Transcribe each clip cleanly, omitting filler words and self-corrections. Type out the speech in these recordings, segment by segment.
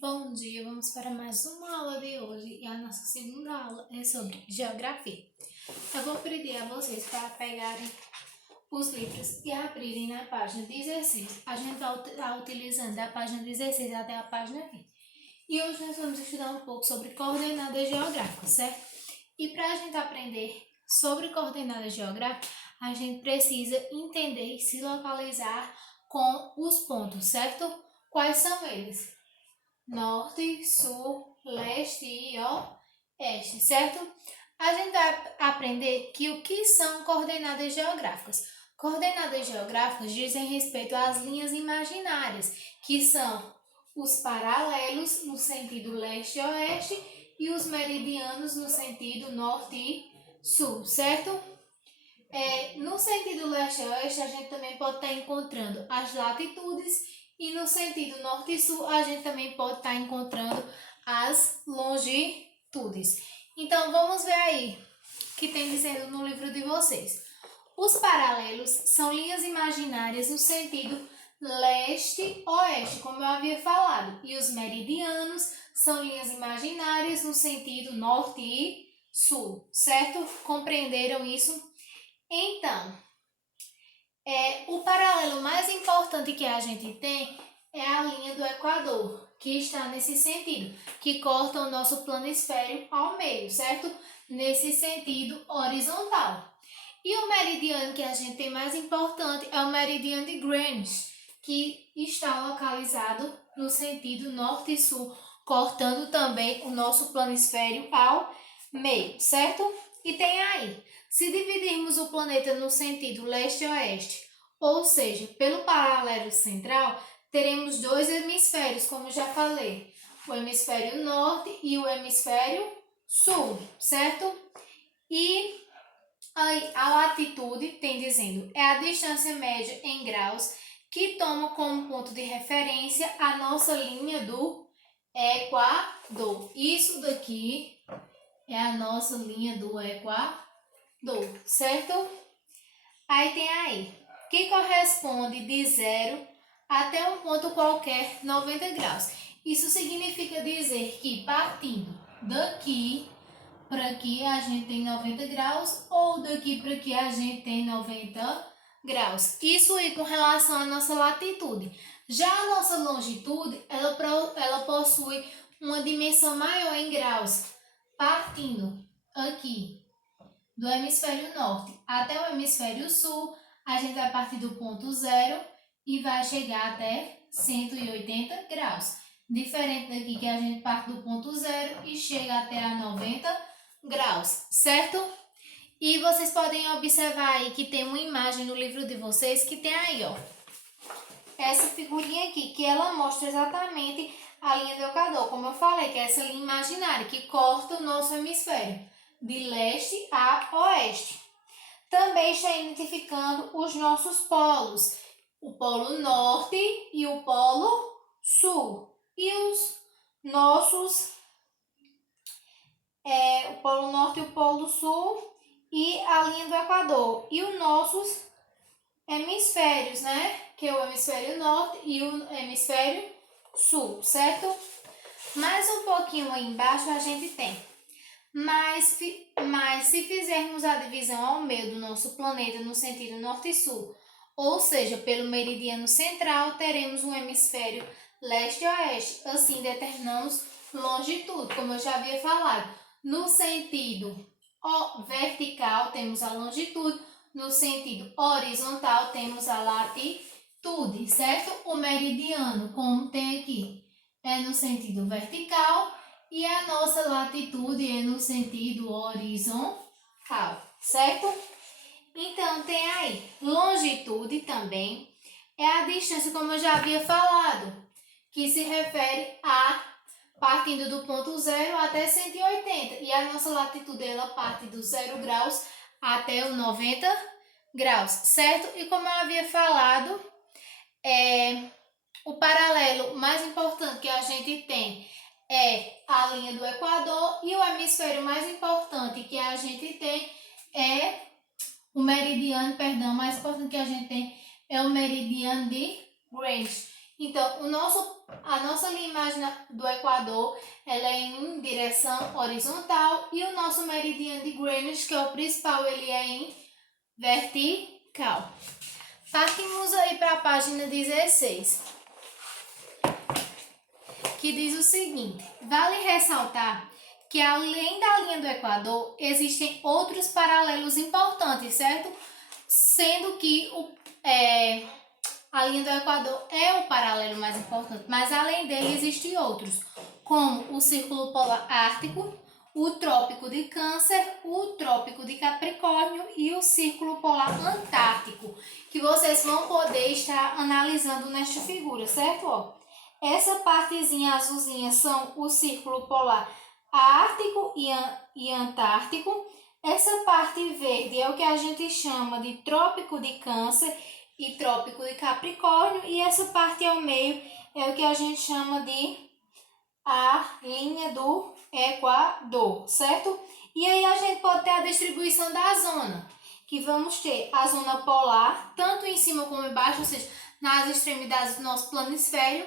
Bom dia, vamos para mais uma aula de hoje e a nossa segunda aula é sobre geografia. Eu vou pedir a vocês para pegarem os livros e abrirem na página 16. A gente vai estar utilizando da página 16 até a página 20. E hoje nós vamos estudar um pouco sobre coordenadas geográficas, certo? E para a gente aprender sobre coordenadas geográficas, a gente precisa entender e se localizar com os pontos, certo? Quais são eles? Norte, sul, leste e oeste, certo? A gente vai aprender que o que são coordenadas geográficas. Coordenadas geográficas dizem respeito às linhas imaginárias, que são os paralelos no sentido leste e oeste e os meridianos no sentido norte e sul, certo? No sentido leste e oeste, a gente também pode estar encontrando as latitudes e no sentido norte e sul, a gente também pode estar encontrando as longitudes. Então, vamos ver aí o que tem dizendo no livro de vocês. Os paralelos são linhas imaginárias no sentido leste-oeste, como eu havia falado. E os meridianos são linhas imaginárias no sentido norte e sul, certo? Compreenderam isso? Então, o paralelo mais importante que a gente tem é a linha do Equador, que está nesse sentido, que corta o nosso planisfério ao meio, certo? Nesse sentido horizontal. E o meridiano que a gente tem mais importante é o meridiano de Greenwich, que está localizado no sentido norte e sul, cortando também o nosso planisfério ao meio, certo? E tem aí, se dividirmos o planeta no sentido leste-oeste, ou seja, pelo paralelo central, teremos dois hemisférios, como já falei, o hemisfério norte e o hemisfério sul, certo? E aí, a latitude tem dizendo é a distância média em graus que toma como ponto de referência a nossa linha do Equador. Isso daqui é a nossa linha do Equador, certo? Aí tem aí, que corresponde de 0 até um ponto qualquer 90 graus. Isso significa dizer que partindo daqui para aqui a gente tem 90 graus ou daqui para aqui a gente tem 90 graus. Isso aí com relação à nossa latitude. Já a nossa longitude, ela possui uma dimensão maior em graus, partindo aqui do hemisfério norte até o hemisfério sul, a gente vai partir do ponto zero e vai chegar até 180 graus. Diferente daqui que a gente parte do ponto zero e chega até a 90 graus, certo? E vocês podem observar aí que tem uma imagem no livro de vocês que tem aí, ó. Essa figurinha aqui, que ela mostra exatamente a linha do Equador, como eu falei, que é essa linha imaginária que corta o nosso hemisfério de leste a oeste. Também está identificando os nossos polos, o polo norte e o polo sul. E os nossos, o polo norte e o polo sul e a linha do Equador. E os nossos hemisférios, né? Que é o hemisfério norte e o hemisfério sul, certo? Mais um pouquinho aí embaixo a gente tem. Mas se fizermos a divisão ao meio do nosso planeta no sentido norte e sul, ou seja, pelo meridiano central, teremos um hemisfério leste e oeste. Assim, determinamos longitude, como eu já havia falado. No sentido vertical, temos a longitude. No sentido horizontal, temos a latitude, certo? O meridiano, como tem aqui, é no sentido vertical e a nossa latitude é no sentido horizontal, certo? Então, tem aí, longitude também é a distância, como eu já havia falado, que se refere a partindo do ponto zero até 180. E a nossa latitude, ela parte do 0 graus até os 90 graus, certo? E como eu havia falado, o paralelo mais importante que a gente tem é a linha do Equador e o hemisfério mais importante que a gente tem é o meridiano, mais importante que a gente tem é o meridiano de Greenwich. Então, a nossa linha imaginária do Equador, ela é em direção horizontal e o nosso meridiano de Greenwich, que é o principal, ele é em vertical. Partimos aí para a página 16, que diz o seguinte: vale ressaltar que além da linha do Equador, existem outros paralelos importantes, certo? Sendo que a linha do Equador é o paralelo mais importante, mas além dele existem outros, como o Círculo Polar Ártico, o Trópico de Câncer, o Trópico de Capricórnio e o Círculo Polar Antártico, que vocês vão poder estar analisando nesta figura, certo? Ó, essa partezinha azulzinha são o Círculo Polar Ártico e Antártico. Essa parte verde é o que a gente chama de Trópico de Câncer e Trópico de Capricórnio, e essa parte ao meio é o que a gente chama de a linha do Equador, certo? E aí a gente pode ter a distribuição da zona, que vamos ter a zona polar, tanto em cima como embaixo, ou seja, nas extremidades do nosso planisfério.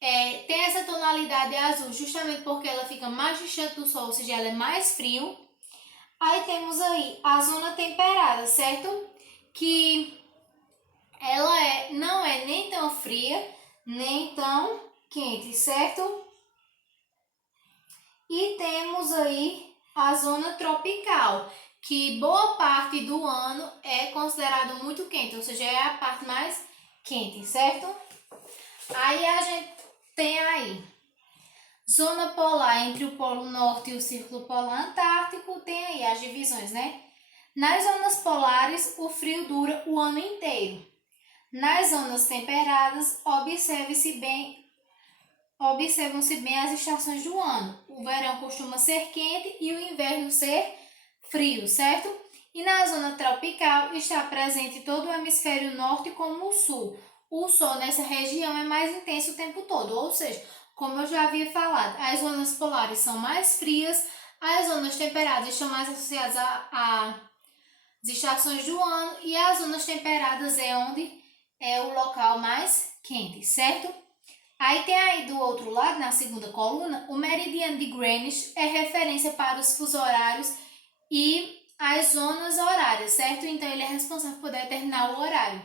Tem essa tonalidade azul justamente porque ela fica mais distante do Sol, ou seja, ela é mais frio. Aí temos aí a zona temperada, certo? Que ela não é nem tão fria, nem tão quente, certo? E temos aí a zona tropical, que boa parte do ano é considerado muito quente, ou seja, é a parte mais quente, certo? Aí a gente tem aí zona polar entre o Polo Norte e o Círculo Polar Antártico, tem aí as divisões, né? Nas zonas polares, o frio dura o ano inteiro. Nas zonas temperadas, observam-se bem as estações do ano. O verão costuma ser quente e o inverno ser frio, certo? E na zona tropical está presente todo o hemisfério norte como o sul. O sol nessa região é mais intenso o tempo todo, ou seja, como eu já havia falado, as zonas polares são mais frias, as zonas temperadas estão mais associadas às estações do ano e as zonas temperadas é onde é o local mais quente, certo? Aí tem aí do outro lado, na segunda coluna, o meridiano de Greenwich é referência para os fusos horários e as zonas horárias, certo? Então ele é responsável por determinar o horário.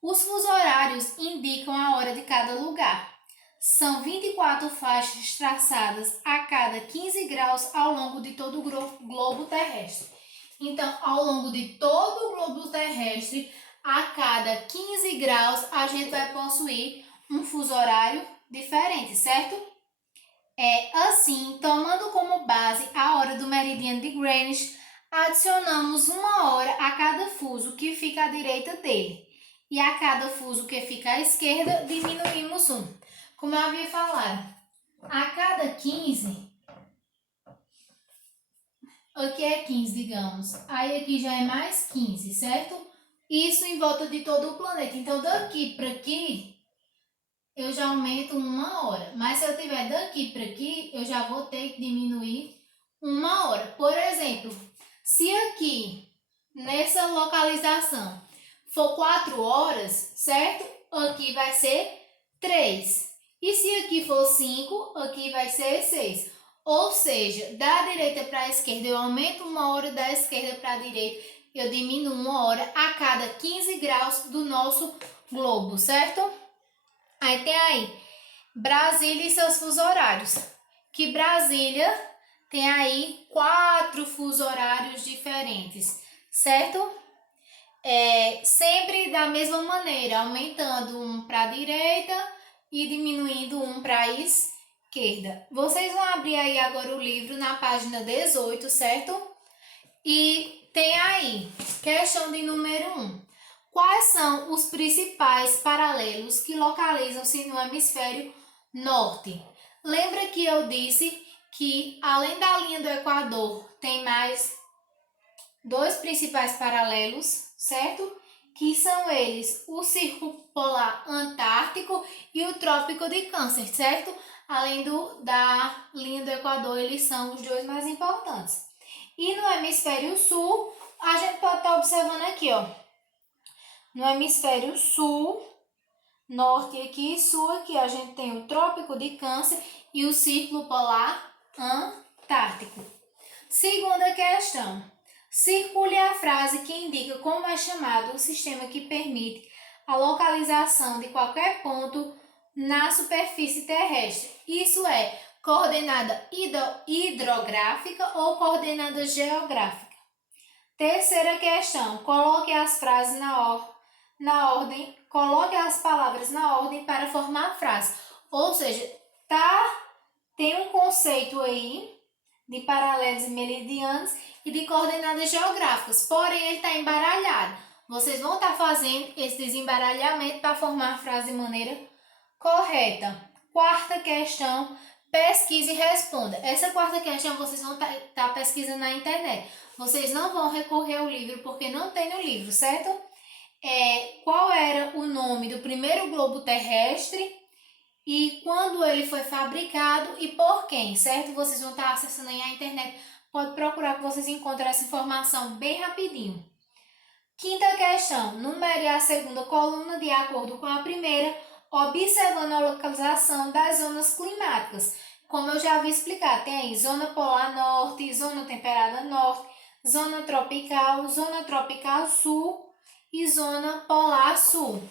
Os fusos horários indicam a hora de cada lugar. São 24 faixas traçadas a cada 15 graus ao longo de todo o globo terrestre. Então, ao longo de todo o globo terrestre, a cada 15 graus, a gente vai possuir um fuso horário diferente, certo? Assim, tomando como base a hora do meridiano de Greenwich, adicionamos uma hora a cada fuso que fica à direita dele. E a cada fuso que fica à esquerda, diminuímos um. Como eu havia falado, a cada 15, aqui é 15, digamos. Aí aqui já é mais 15, certo? Isso em volta de todo o planeta. Então, daqui para aqui, eu já aumento uma hora. Mas se eu tiver daqui para aqui, eu já vou ter que diminuir uma hora. Por exemplo, se aqui, nessa localização, for 4 horas, certo? Aqui vai ser 3. E se aqui for 5, aqui vai ser 6. Ou seja, da direita para a esquerda eu aumento uma hora, da esquerda para a direita eu diminuo uma hora a cada 15 graus do nosso globo, certo? Aí tem aí Brasília e seus fusos horários. Que Brasília tem aí 4 fusos horários diferentes, certo? Sempre da mesma maneira, aumentando um para a direita e diminuindo um para a esquerda. Vocês vão abrir aí agora o livro na página 18, certo? E tem aí, questão de número 1. Quais são os principais paralelos que localizam-se no hemisfério norte? Lembra que eu disse que além da linha do Equador tem mais 2 principais paralelos, certo? Que são eles o Círculo Polar Antártico e o Trópico de Câncer, certo? Além da linha do Equador, eles são os 2 mais importantes. E no hemisfério sul, a gente pode estar observando aqui, ó. No hemisfério sul, norte aqui, sul aqui. A gente tem o Trópico de Câncer e o Círculo Polar Antártico. Segunda questão. Circule a frase que indica como é chamado o sistema que permite a localização de qualquer ponto na superfície terrestre. Isso é coordenada hidrográfica ou coordenada geográfica. Terceira questão. Coloque as frases na ordem, coloque as palavras na ordem para formar a frase. Ou seja, tem um conceito aí de paralelos e meridianos e de coordenadas geográficas, porém ele está embaralhado. Vocês vão estar fazendo esse desembaralhamento para formar a frase de maneira correta. Quarta questão, pesquise e responda. Essa quarta questão vocês vão estar pesquisando na internet. Vocês não vão recorrer ao livro porque não tem no livro, certo? Qual era o nome do primeiro globo terrestre e quando ele foi fabricado e por quem, certo? Vocês vão estar acessando aí a internet. Pode procurar que vocês encontram essa informação bem rapidinho. Quinta questão. Numere a segunda coluna de acordo com a primeira, observando a localização das zonas climáticas. Como eu já havia explicado, tem aí zona polar norte, zona temperada norte, zona tropical sul e zona polar sul.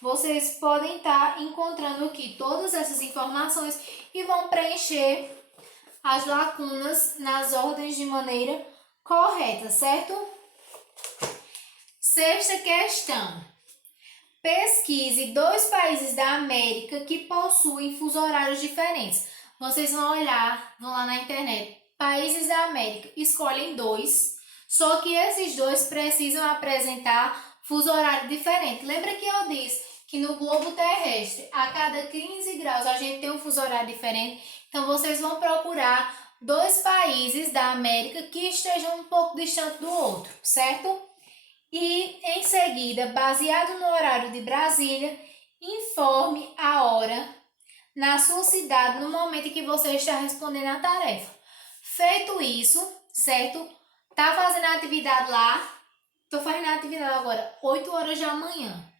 Vocês podem estar encontrando aqui todas essas informações e vão preencher as lacunas nas ordens de maneira correta, certo? Sexta questão. Pesquise 2 países da América que possuem fuso horários diferentes. Vocês vão lá na internet, países da América, escolhem 2, só que esses 2 precisam apresentar fuso horário diferente. Lembra que eu disse que no globo terrestre, a cada 15 graus, a gente tem um fuso horário diferente? Então, vocês vão procurar 2 países da América que estejam um pouco distantes do outro, certo? E, em seguida, baseado no horário de Brasília, informe a hora na sua cidade no momento em que você está respondendo a tarefa. Feito isso, certo? Tá fazendo a atividade lá, tô fazendo a atividade agora, 8 horas da manhã.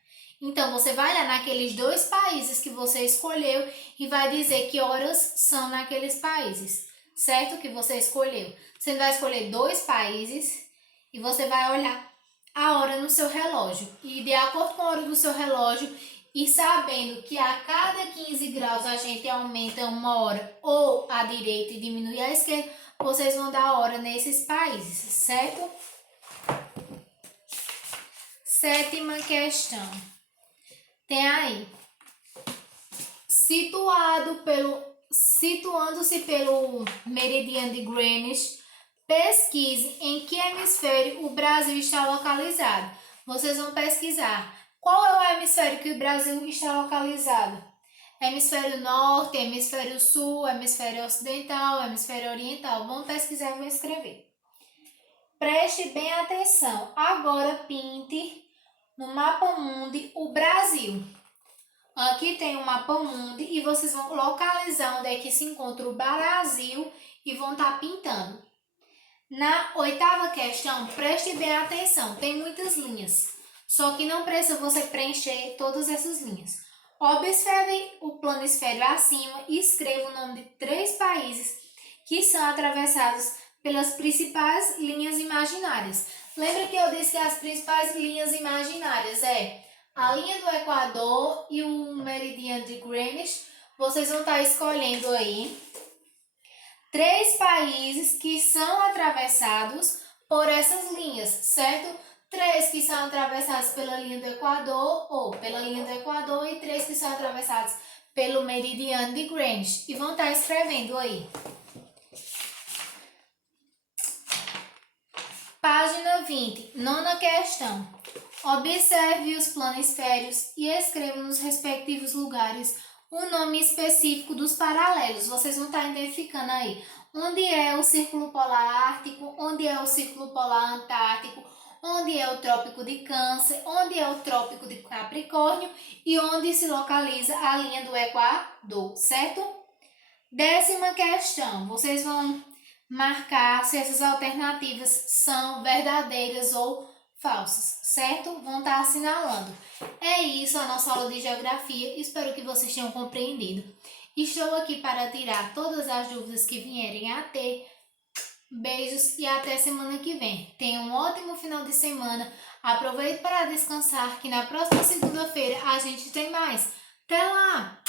Então, você vai lá naqueles 2 países que você escolheu e vai dizer que horas são naqueles países, certo? Que você escolheu. Você vai escolher 2 países e você vai olhar a hora no seu relógio. E de acordo com a hora do seu relógio e sabendo que a cada 15 graus a gente aumenta 1 hora ou à direita e diminui à esquerda, vocês vão dar a hora nesses países, certo? Sétima questão. Tem aí. Situando-se pelo meridiano de Greenwich, pesquise em que hemisfério o Brasil está localizado. Vocês vão pesquisar qual é o hemisfério que o Brasil está localizado. Hemisfério norte, hemisfério sul, hemisfério ocidental, hemisfério oriental. Vão pesquisar e vão escrever. Preste bem atenção. Agora pinte no mapa mundi o Brasil. Aqui tem o mapa mundi e vocês vão localizar onde é que se encontra o Brasil e vão estar pintando. Na 8ª questão, preste bem atenção, tem muitas linhas, só que não precisa você preencher todas essas linhas. Observe o planisfério acima e escreva o nome de 3 países que são atravessados pelas principais linhas imaginárias. Lembra que eu disse que as principais linhas imaginárias é a linha do Equador e o meridiano de Greenwich? Vocês vão estar escolhendo aí 3 países que são atravessados por essas linhas, certo? 3 que são atravessados pela linha do Equador e 3 que são atravessados pelo meridiano de Greenwich. E vão estar escrevendo aí. Página 20, 9ª questão. Observe os planisférios e escreva nos respectivos lugares o nome específico dos paralelos. Vocês vão estar identificando aí onde é o Círculo Polar Ártico, onde é o Círculo Polar Antártico, onde é o Trópico de Câncer, onde é o Trópico de Capricórnio e onde se localiza a linha do Equador, certo? 10ª questão. Vocês vão marcar se essas alternativas são verdadeiras ou falsos, certo? Vão estar assinalando. É isso a nossa aula de geografia, espero que vocês tenham compreendido. Estou aqui para tirar todas as dúvidas que vierem a ter. Beijos e até semana que vem. Tenha um ótimo final de semana. Aproveite para descansar, que na próxima segunda-feira a gente tem mais. Até lá!